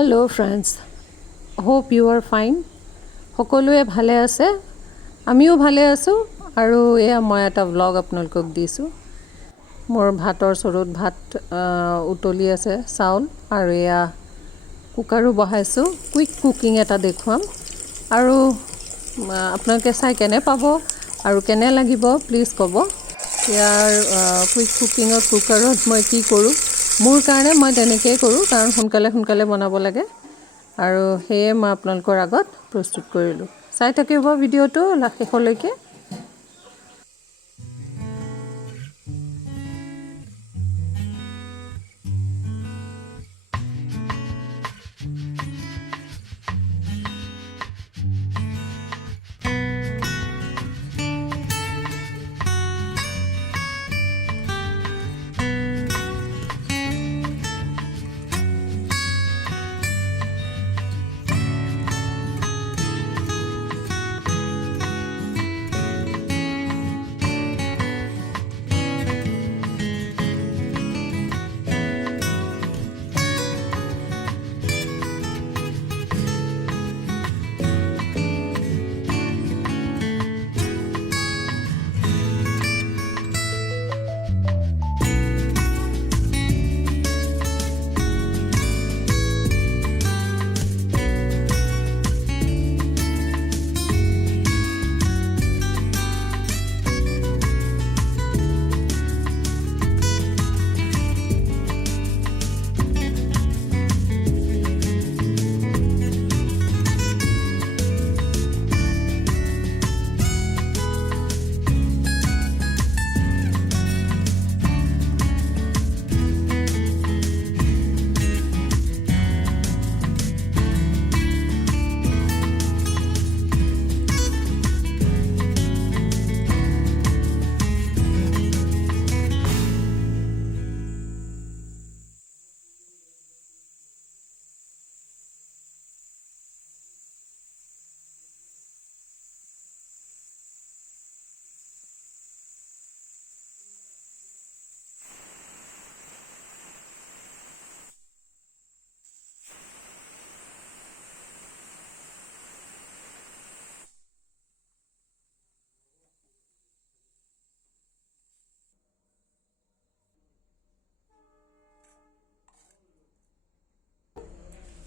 Hello friends, hope you are fine. সকলোৱে ভালে আছে, আমিও ভালে আছোঁ আৰু এয়া মই এটা ব্লগ আপোনালোকক দিছোঁ। মোৰ ভাতৰ চৰুত ভাত উতলি আছে চাউল আৰু এয়া কুকাৰো বহাইছোঁ। কুইক কুকিং এটা দেখুৱাম আৰু আপোনালোকে চাই কেনে পাব আৰু কেনে লাগিব প্লিজ ক'ব। ইয়াৰ কুইক কুকিঙত কুকাৰত মই কি কৰোঁ, মোৰ কাৰণে মই তেনেকৈয়ে কৰোঁ কাৰণ সোনকালে বনাব লাগে আৰু সেয়ে মই আপোনালোকৰ আগত প্ৰস্তুত কৰিলোঁ। চাই থাকিব ভিডিঅ'টো শেষলৈকে।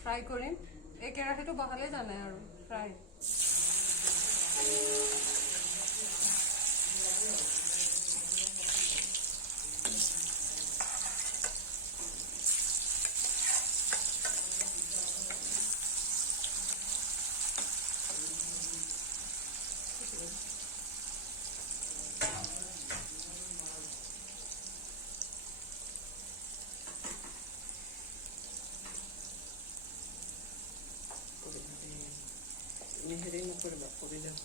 ফ্ৰাই কৰিম, এই কেৰাহীটো বহালে জানে আৰু ফ্ৰাই। হেৰি নকৰিবা, কৰি যাব।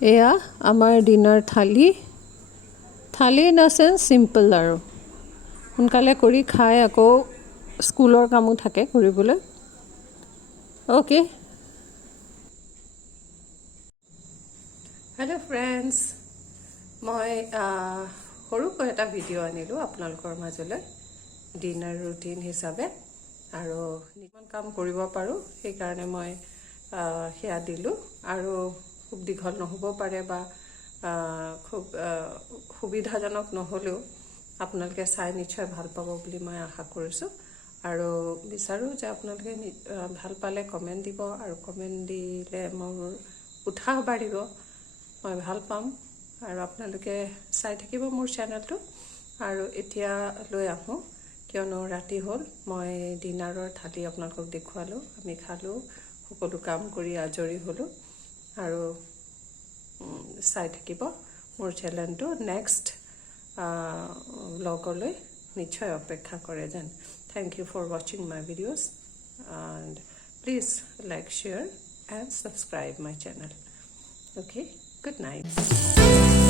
এয়া আমাৰ dinner thali in a sense simple আৰু সোনকালে কৰি খাই আকৌ স্কুলৰ কামো থাকে কৰিবলৈ অ'কে হেল্ল' ফ্ৰেণ্ডছ মই সৰুকৈ এটা ভিডিঅ' আনিলোঁ আপোনালোকৰ মাজলৈ ডিনাৰ ৰুটিন হিচাপে আৰু যিমান কাম কৰিব পাৰোঁ সেইকাৰণে মই সেয়া দিলোঁ আৰু খুব দীঘল নহ'ব পাৰে বা খুব সুবিধাজনক নহ'লেও আপোনালোকে চাই নিশ্চয় ভাল পাব বুলি মই আশা কৰিছোঁ আৰু বিচাৰোঁ যে আপোনালোকে ভাল পালে কমেণ্ট দিব আৰু কমেণ্ট দিলে মোৰ উৎসাহ বাঢ়িব মই ভাল পাম আৰু আপোনালোকে চাই থাকিব মোৰ চেনেলটো আৰু এতিয়া লৈ আহোঁ কিয়নো ৰাতি হ'ল মই ডিনাৰৰ থালি আপোনালোকক দেখুৱালোঁ আমি খালোঁ সকলো কাম কৰি আজৰি হ'লোঁ আৰু চাই থাকিব মোৰ চেনেলটো নেক্সট ব্লগলৈ নিশ্চয় অপেক্ষা কৰে যেন থেংক ইউ ফৰ ৱাচিং my videos and please like share and subscribe my channel okay good night